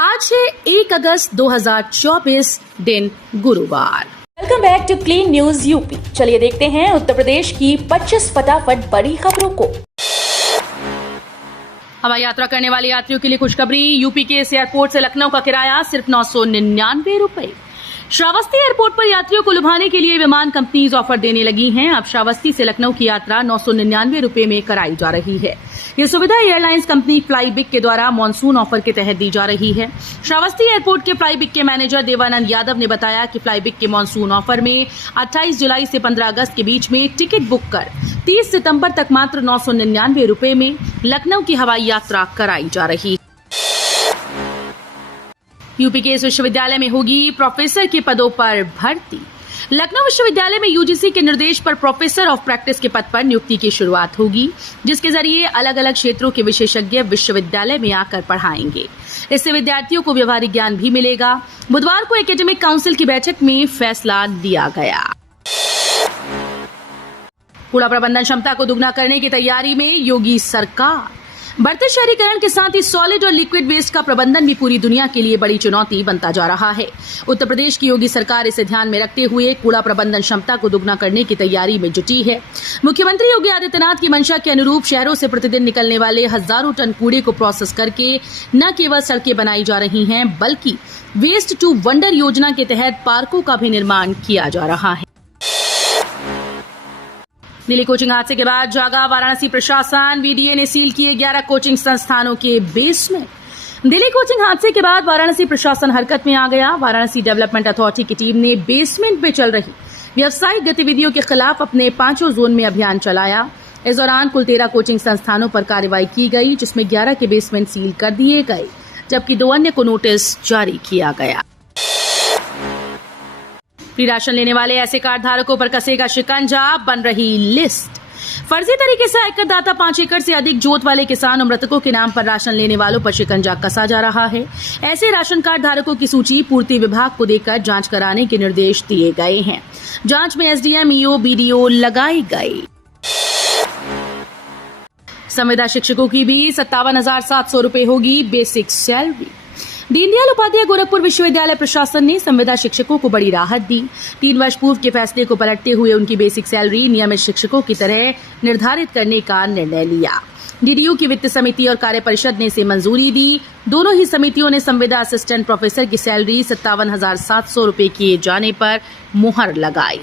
आज है 1 अगस्त 2024 दिन गुरुवार। Welcome back to clean news UP. चलिए देखते हैं उत्तर प्रदेश की 25 फटाफट बड़ी खबरों को। हवाई यात्रा करने वाले यात्रियों के लिए खुशखबरी। यूपी के इस एयरपोर्ट से लखनऊ का किराया सिर्फ 999 रुपए। श्रावस्ती एयरपोर्ट पर यात्रियों को लुभाने के लिए विमान कंपनीज ऑफर देने लगी हैं। अब श्रावस्ती से लखनऊ की यात्रा 999 रुपए में कराई जा रही है। यह सुविधा एयरलाइंस कंपनी फ्लाईबिग के द्वारा मॉनसून ऑफर के तहत दी जा रही है। श्रावस्ती एयरपोर्ट के फ्लाईबिग के मैनेजर देवानंद यादव ने बताया कि फ्लाईबिग के मॉनसून ऑफर में 28 जुलाई से 15 अगस्त के बीच में टिकट बुक कर 30 सितंबर तक मात्र 999 रुपए में लखनऊ की हवाई यात्रा कराई जा रही है। यूपी के इस विश्वविद्यालय में होगी प्रोफेसर के पदों पर भर्ती। लखनऊ विश्वविद्यालय में यूजीसी के निर्देश पर प्रोफेसर ऑफ प्रैक्टिस के पद पर नियुक्ति की शुरुआत होगी, जिसके जरिए अलग अलग क्षेत्रों के विशेषज्ञ विश्वविद्यालय में आकर पढ़ाएंगे। इससे विद्यार्थियों को व्यवहारिक ज्ञान भी मिलेगा। बुधवार को एकेडमिक काउंसिल की बैठक में फैसला लिया गया। कूड़ा प्रबंधन क्षमता को दुगना करने की तैयारी में योगी सरकार। बढ़ते शहरीकरण के साथ ही सॉलिड और लिक्विड वेस्ट का प्रबंधन भी पूरी दुनिया के लिए बड़ी चुनौती बनता जा रहा है। उत्तर प्रदेश की योगी सरकार इसे ध्यान में रखते हुए कूड़ा प्रबंधन क्षमता को दुगना करने की तैयारी में जुटी है। मुख्यमंत्री योगी आदित्यनाथ की मंशा के अनुरूप शहरों से प्रतिदिन निकलने वाले हजारों टन कूड़े को प्रोसेस करके न केवल सड़कें बनाई जा रही हैं, बल्कि वेस्ट टू वंडर योजना के तहत पार्कों का भी निर्माण किया जा रहा है। दिल्ली कोचिंग हादसे के बाद जागा वाराणसी प्रशासन। वीडीए ने सील किए 11 कोचिंग संस्थानों के बेसमेंट। दिल्ली कोचिंग हादसे के बाद वाराणसी प्रशासन हरकत में आ गया। वाराणसी डेवलपमेंट अथॉरिटी की टीम ने बेसमेंट में चल रही व्यावसायिक गतिविधियों के खिलाफ अपने 5 जोन में अभियान चलाया। इस दौरान कुल 13 कोचिंग संस्थानों पर कार्रवाई की गई, जिसमें 11 के बेसमेंट सील कर दिए गए, जबकि 2 अन्य को नोटिस जारी किया गया। फ्री राशन लेने वाले ऐसे कार्ड धारकों पर कसेगा शिकंजा, बन रही लिस्ट। फर्जी तरीके से आयकर दाता 5 एकड़ से अधिक जोत वाले किसान और मृतकों के नाम पर राशन लेने वालों पर शिकंजा कसा जा रहा है। ऐसे राशन कार्ड धारकों की सूची पूर्ति विभाग को देकर जांच कराने के निर्देश दिए गए हैं। जांच में एसडीएम, ईओ, बीडीओ लगाई गई। संविदा शिक्षकों की भी 57,700 रुपए होगी बेसिक सैलरी। दीनदयाल उपाध्याय गोरखपुर विश्वविद्यालय प्रशासन ने संविदा शिक्षकों को बड़ी राहत दी। 3 वर्ष पूर्व के फैसले को पलटते हुए उनकी बेसिक सैलरी नियमित शिक्षकों की तरह निर्धारित करने का निर्णय लिया। डीडीयू की वित्त समिति और कार्य परिषद ने इसे मंजूरी दी। दोनों ही समितियों ने संविदा असिस्टेंट प्रोफेसर की सैलरी 57,700 रुपए किए जाने पर मुहर लगाई।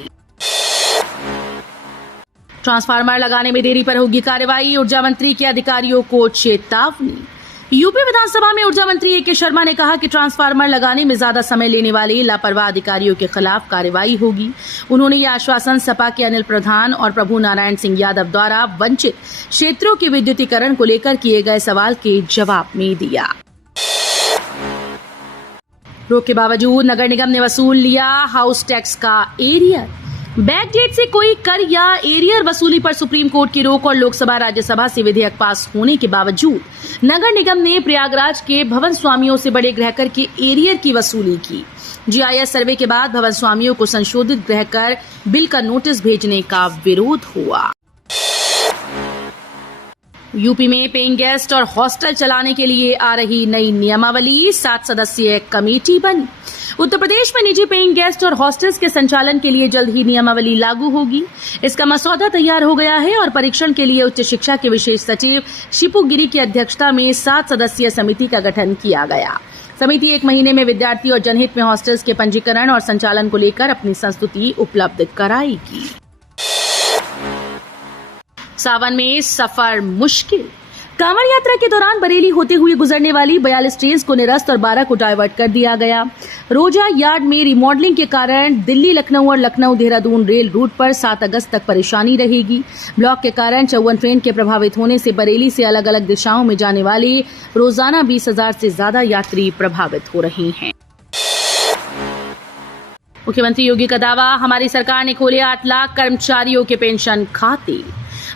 ट्रांसफार्मर लगाने में देरी पर होगी कार्रवाई। ऊर्जा मंत्री के अधिकारियों को चेतावनी। यूपी विधानसभा में ऊर्जा मंत्री ए के शर्मा ने कहा कि ट्रांसफार्मर लगाने में ज्यादा समय लेने वाले लापरवाह अधिकारियों के खिलाफ कार्रवाई होगी। उन्होंने यह आश्वासन सपा के अनिल प्रधान और प्रभु नारायण सिंह यादव द्वारा वंचित क्षेत्रों के विद्युतीकरण को लेकर किए गए सवाल के जवाब में दिया। रोक के बावजूद नगर निगम ने वसूल लिया हाउस टैक्स का एरियर। बैक डेट से कोई कर या एरियर वसूली पर सुप्रीम कोर्ट की रोक और लोकसभा राज्यसभा से विधेयक पास होने के बावजूद नगर निगम ने प्रयागराज के भवन स्वामियों से बड़े गृहकर के एरियर की वसूली की। जीआईएस सर्वे के बाद भवन स्वामियों को संशोधित गृहकर बिल का नोटिस भेजने का विरोध हुआ। यूपी में पेइंग गेस्ट और हॉस्टल चलाने के लिए आ रही नई नियमावली। 7 सदस्यीय कमेटी बनी। उत्तर प्रदेश में निजी पेइंग गेस्ट और हॉस्टल्स के संचालन के लिए जल्द ही नियमावली लागू होगी। इसका मसौदा तैयार हो गया है और परीक्षण के लिए उच्च शिक्षा के विशेष सचिव शिपू गिरी की अध्यक्षता में 7 सदस्यीय समिति का गठन किया गया। समिति 1 महीने में विद्यार्थी और जनहित में हॉस्टल्स के पंजीकरण और संचालन को लेकर अपनी संस्तुति उपलब्ध कराएगी। सावन में सफर मुश्किल। कांवड़ यात्रा के दौरान बरेली होते हुए गुजरने वाली 42 ट्रेन को निरस्त और 12 को डायवर्ट कर दिया गया। रोजा यार्ड में रिमॉडलिंग के कारण दिल्ली लखनऊ और लखनऊ देहरादून रेल रूट पर 7 अगस्त तक परेशानी रहेगी। ब्लॉक के कारण 54 ट्रेन के प्रभावित होने से बरेली से अलग अलग दिशाओं में जाने वाले रोजाना 20,000 से ज्यादा यात्री प्रभावित हो रहे हैं। मुख्यमंत्री योगी का दावा, हमारी सरकार ने खोले 8 लाख कर्मचारियों के पेंशन खाते।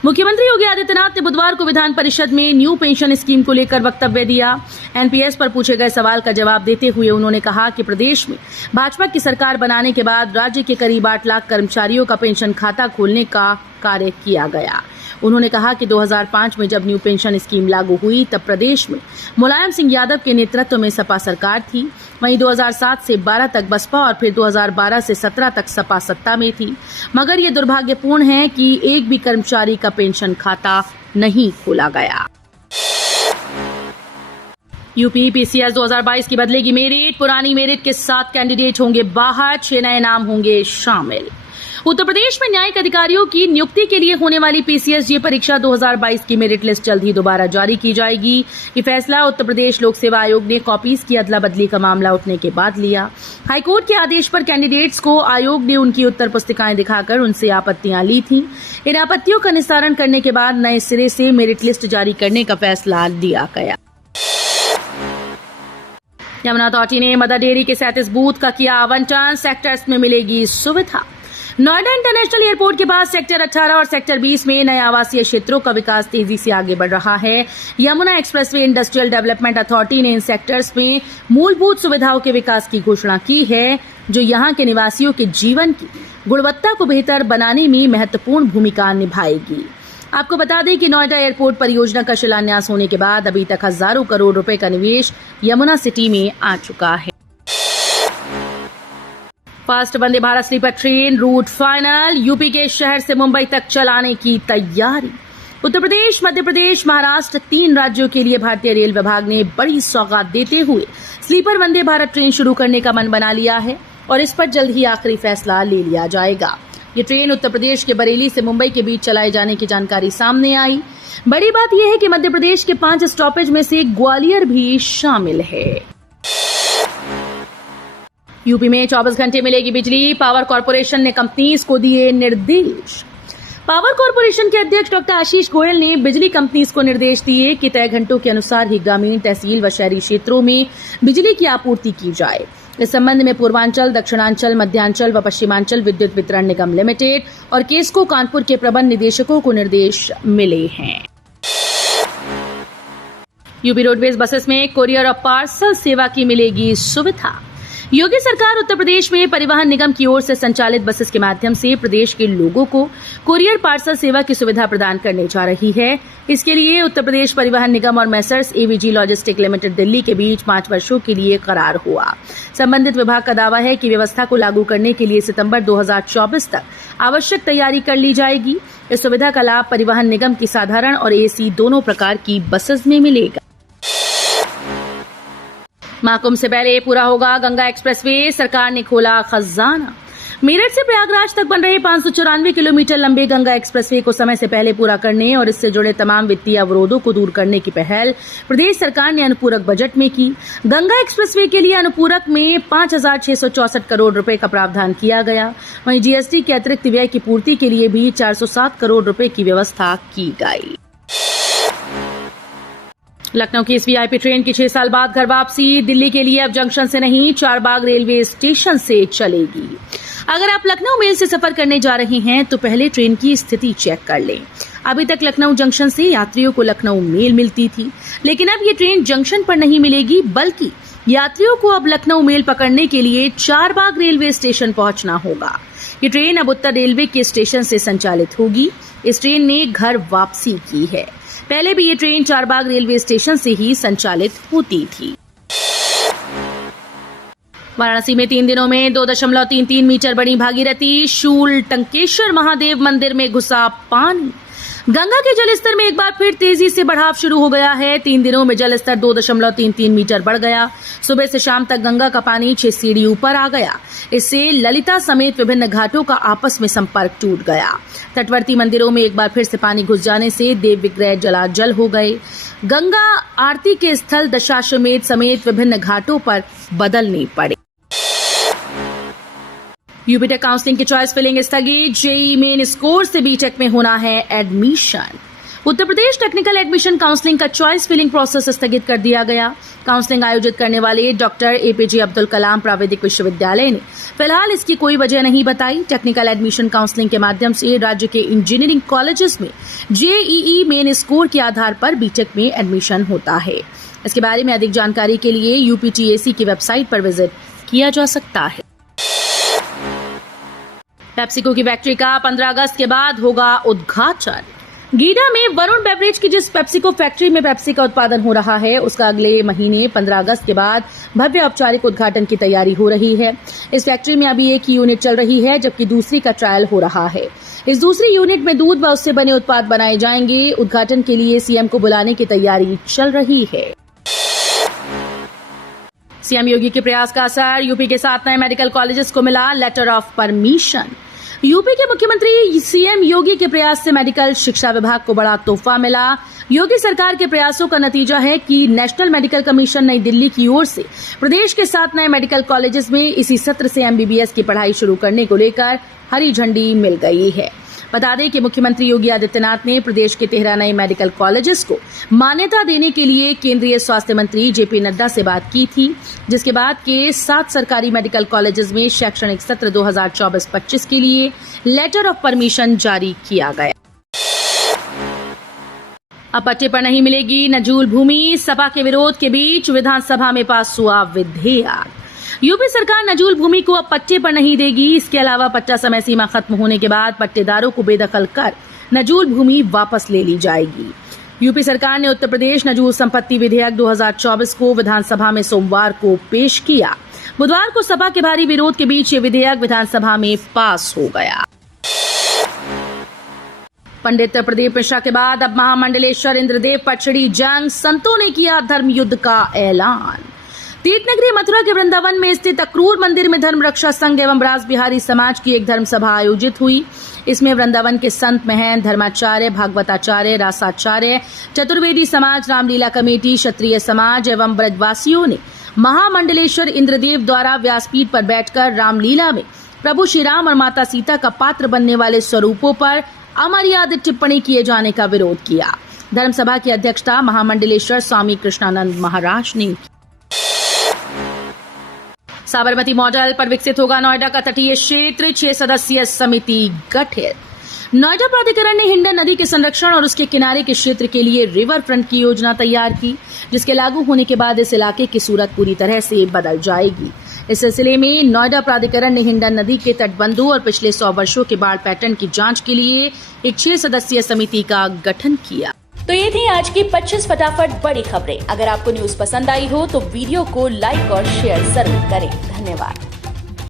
मुख्यमंत्री योगी आदित्यनाथ ने बुधवार को विधान परिषद में न्यू पेंशन स्कीम को लेकर वक्तव्य दिया। एनपीएस पर पूछे गए सवाल का जवाब देते हुए उन्होंने कहा कि प्रदेश में भाजपा की सरकार बनाने के बाद राज्य के करीब 8 लाख कर्मचारियों का पेंशन खाता खोलने का कार्य किया गया। उन्होंने कहा कि 2005 में जब न्यू पेंशन स्कीम लागू हुई तब प्रदेश में मुलायम सिंह यादव के नेतृत्व में सपा सरकार थी। वहीं 2007 से 12 तक बसपा और फिर 2012 से 17 तक सपा सत्ता में थी। मगर ये दुर्भाग्यपूर्ण है कि एक भी कर्मचारी का पेंशन खाता नहीं खोला गया। यूपी पीसीएस 2022 की बदलेगी मेरिट, पुरानी मेरिट के 7 कैंडिडेट होंगे बाहर, 6 नए नाम होंगे शामिल। उत्तर प्रदेश में न्यायिक अधिकारियों की नियुक्ति के लिए होने वाली पीसीएसजे परीक्षा 2022 की मेरिट लिस्ट जल्द ही दोबारा जारी की जाएगी। ये फैसला उत्तर प्रदेश लोक सेवा आयोग ने कॉपीज की अदला बदली का मामला उठने के बाद लिया। हाईकोर्ट के आदेश पर कैंडिडेट्स को आयोग ने उनकी उत्तर पुस्तिकाएं दिखाकर उनसे आपत्तियां ली थीं। इन आपत्तियों का निस्तारण करने के बाद नए सिरे से मेरिट लिस्ट जारी करने का फैसला लिया गया। यमुना अथॉरिटी ने मदर डेयरी के 37 बूथ का किया आवंटन, सेक्टर्स में मिलेगी सुविधा। नोएडा इंटरनेशनल एयरपोर्ट के बाद सेक्टर 18 और सेक्टर 20 में नए आवासीय क्षेत्रों का विकास तेजी से आगे बढ़ रहा है। Yamuna expressway industrial development authority ने इन सेक्टर्स में मूलभूत सुविधाओं के विकास की घोषणा की है, जो यहां के निवासियों के जीवन की गुणवत्ता को बेहतर बनाने में महत्वपूर्ण भूमिका निभाएगी। आपको बता दें कि नोएडा एयरपोर्ट परियोजना का शिलान्यास होने के बाद अभी तक हजारों करोड़ रुपए का निवेश यमुना सिटी में आ चुका है। Fast Vande Bharat sleeper train route final, UP के शहर से मुंबई तक चलाने की तैयारी। उत्तर प्रदेश, मध्य प्रदेश, महाराष्ट्र 3 राज्यों के लिए भारतीय रेल विभाग ने बड़ी सौगात देते हुए स्लीपर वंदे भारत ट्रेन शुरू करने का मन बना लिया है और इस पर जल्द ही आखिरी फैसला ले लिया जाएगा। ये ट्रेन उत्तर प्रदेश के बरेली से मुंबई के बीच चलाए जाने की जानकारी सामने आई। बड़ी बात यह है कि मध्य प्रदेश के 5 स्टॉपेज में से ग्वालियर भी शामिल है। यूपी में 24 घंटे मिलेगी बिजली, पावर कॉर्पोरेशन ने कंपनीज को दिए निर्देश। पावर कॉर्पोरेशन के अध्यक्ष डॉक्टर आशीष गोयल ने बिजली कंपनीज को निर्देश दिए कि तय घंटों के अनुसार ही ग्रामीण, तहसील व शहरी क्षेत्रों में बिजली की आपूर्ति की जाए। इस संबंध में पूर्वांचल, दक्षिणांचल, मध्यांचल व पश्चिमांचल विद्युत वितरण निगम लिमिटेड और केस्को कानपुर के प्रबंध निदेशकों को निर्देश मिले हैं। यूपी रोडवेज बसेस में कोरियर और पार्सल सेवा की मिलेगी सुविधा। योगी सरकार उत्तर प्रदेश में परिवहन निगम की ओर से संचालित बसेस के माध्यम से प्रदेश के लोगों को कोरियर पार्सल सेवा की सुविधा प्रदान करने जा रही है। इसके लिए उत्तर प्रदेश परिवहन निगम और messrs AVG logistic limited Delhi के बीच 5 वर्षों के लिए करार हुआ। संबंधित विभाग का दावा है कि व्यवस्था को लागू करने के लिए सितंबर 2024 तक आवश्यक तैयारी कर ली जाएगी। इस सुविधा का लाभ परिवहन निगम की साधारण और एसी दोनों प्रकार की बसेस में मिलेगा। महाकुंभ से पहले पूरा होगा गंगा एक्सप्रेसवे, सरकार ने खोला खजाना। मेरठ से प्रयागराज तक बन रहे 594 किलोमीटर लंबे गंगा एक्सप्रेसवे को समय से पहले पूरा करने और इससे जुड़े तमाम वित्तीय अवरोधों को दूर करने की पहल प्रदेश सरकार ने अनुपूरक बजट में की। गंगा एक्सप्रेसवे के लिए अनुपूरक में 5,664 करोड़ रुपए का प्रावधान किया गया। वहीं जीएसटी के अतिरिक्त व्यय की पूर्ति के लिए भी 407 करोड़ रुपए की व्यवस्था की गई। लखनऊ की इस वीआईपी ट्रेन की 6 साल बाद घर वापसी। दिल्ली के लिए अब जंक्शन से नहीं, चारबाग रेलवे स्टेशन से चलेगी। अगर आप लखनऊ मेल से सफर करने जा रहे हैं तो पहले ट्रेन की स्थिति चेक कर लें। अभी तक लखनऊ जंक्शन से यात्रियों को लखनऊ मेल मिलती थी, लेकिन अब ये ट्रेन जंक्शन पर नहीं मिलेगी, बल्कि यात्रियों को अब लखनऊ मेल पकड़ने के लिए चारबाग रेलवे स्टेशन पहुंचना होगा। ये ट्रेन अब उत्तर रेलवे के स्टेशन से संचालित होगी। इस ट्रेन ने घर वापसी की है। पहले भी ये ट्रेन चारबाग रेलवे स्टेशन से ही संचालित होती थी। वाराणसी में 3 दिनों में 2.33 मीटर बड़ी भागीरथी। शूल टंकेश्वर महादेव मंदिर में घुसा पानी। गंगा के जलस्तर में एक बार फिर तेजी से बढ़ाव शुरू हो गया है। 3 दिनों में जलस्तर 2.33 मीटर बढ़ गया। सुबह से शाम तक गंगा का पानी 6 सीढ़ी ऊपर आ गया। इससे ललिता समेत विभिन्न घाटों का आपस में संपर्क टूट गया। तटवर्ती मंदिरों में एक बार फिर से पानी घुस जाने से देव विग्रह जलाजल हो गए। गंगा आरती के स्थल दशाश्वमेध समेत विभिन्न घाटों पर बदलने पड़े। यूपीटेक काउंसलिंग की चॉइस फिलिंग स्थगित। जेईई मेन स्कोर से बीटेक में होना है admission. Uttar Pradesh technical admission counselling का चॉइस फिलिंग प्रोसेस स्थगित कर दिया गया। काउंसलिंग आयोजित करने वाले डॉक्टर एपीजे अब्दुल कलाम प्राविधिक विश्वविद्यालय ने फिलहाल इसकी कोई वजह नहीं बताई। टेक्निकल एडमिशन काउंसलिंग के माध्यम से राज्य के इंजीनियरिंग कॉलेजेस में जेईई मेन स्कोर के आधार पर बीटेक में एडमिशन होता है। इसके बारे में अधिक जानकारी के लिए यूपीटीएसी की वेबसाइट पर विजिट किया जा सकता है। पेप्सिको की फैक्ट्री का 15 अगस्त के बाद होगा उद्घाटन। गीडा में वरुण बेवरेज की जिस पेप्सिको फैक्ट्री में पेप्सी का उत्पादन हो रहा है, उसका अगले महीने 15 अगस्त के बाद भव्य औपचारिक उद्घाटन की तैयारी हो रही है। इस फैक्ट्री में अभी एक ही यूनिट चल रही है, जबकि दूसरी का ट्रायल हो रहा है। इस दूसरी यूनिट में दूध व उससे बने उत्पाद बनाए जाएंगे। उद्घाटन के लिए सीएम को बुलाने की तैयारी चल रही है। सीएम योगी के प्रयास का असर, यूपी के 7 नए मेडिकल कॉलेजेस को मिला लेटर ऑफ परमिशन। यूपी के मुख्यमंत्री सीएम योगी के प्रयास से मेडिकल शिक्षा विभाग को बड़ा तोहफा मिला। योगी सरकार के प्रयासों का नतीजा है कि नेशनल मेडिकल कमीशन नई दिल्ली की ओर से प्रदेश के 7 नए मेडिकल कॉलेजेस में इसी सत्र से एमबीबीएस की पढ़ाई शुरू करने को लेकर हरी झंडी मिल गई है। बता दें कि मुख्यमंत्री योगी आदित्यनाथ ने प्रदेश के 13 नए मेडिकल कॉलेजेस को मान्यता देने के लिए केंद्रीय स्वास्थ्य मंत्री जेपी नड्डा से बात की थी, जिसके बाद के 7 सरकारी मेडिकल कॉलेजेस में शैक्षणिक सत्र 2024-25 के लिए लेटर ऑफ परमिशन जारी किया गया। अब पट्टे पर नहीं मिलेगी नजूल भूमि, सपा के विरोध के बीच विधानसभा में पास हुआ विधेयक। यूपी सरकार नजूल भूमि को अब पट्टे पर नहीं देगी। इसके अलावा पट्टा समय सीमा खत्म होने के बाद पट्टेदारों को बेदखल कर नजूल भूमि वापस ले ली जाएगी। यूपी सरकार ने उत्तर प्रदेश नजूल संपत्ति विधेयक 2024 को विधानसभा में सोमवार को पेश किया। बुधवार को सपा के भारी विरोध के बीच ये विधेयक विधानसभा में पास हो गया। पंडित प्रदीप मिश्रा के बाद अब महामंडलेश्वर इंद्रदेव पर छिड़ी जंग, संतों ने किया धर्म युद्ध का ऐलान। तीर्थ नगरी मथुरा के वृंदावन में स्थित अक्रूर मंदिर में धर्म रक्षा संघ एवं राज बिहारी समाज की एक धर्म सभा आयोजित हुई। इसमें वृंदावन के संत महंत, धर्माचार्य, भागवताचार्य, रासाचार्य, चतुर्वेदी समाज, रामलीला कमेटी, क्षत्रिय समाज एवं ब्रजवासियों ने महामंडलेश्वर इंद्रदेव द्वारा व्यासपीठ पर बैठकर रामलीला में प्रभु श्री राम और माता सीता का पात्र बनने वाले स्वरूपों पर अमर्यादित टिप्पणी किए जाने का विरोध किया। धर्म सभा की अध्यक्षता महामंडलेश्वर स्वामी कृष्णानंद महाराज ने। साबरमती मॉडल पर विकसित होगा नोएडा का तटीय क्षेत्र, 6 सदस्यीय समिति गठित। नोएडा प्राधिकरण ने हिंडन नदी के संरक्षण और उसके किनारे के क्षेत्र के लिए रिवर फ्रंट की योजना तैयार की, जिसके लागू होने के बाद इस इलाके की सूरत पूरी तरह से बदल जाएगी। इस सिलसिले में नोएडा प्राधिकरण ने हिंडन नदी के तटबंधों और पिछले 100 वर्षों के बाढ़ पैटर्न की जांच के लिए एक 6 सदस्यीय समिति का गठन किया। तो ये थी आज की 25 फटाफट बड़ी खबरें। अगर आपको न्यूज पसंद आई हो तो वीडियो को लाइक और शेयर जरूर करें। धन्यवाद।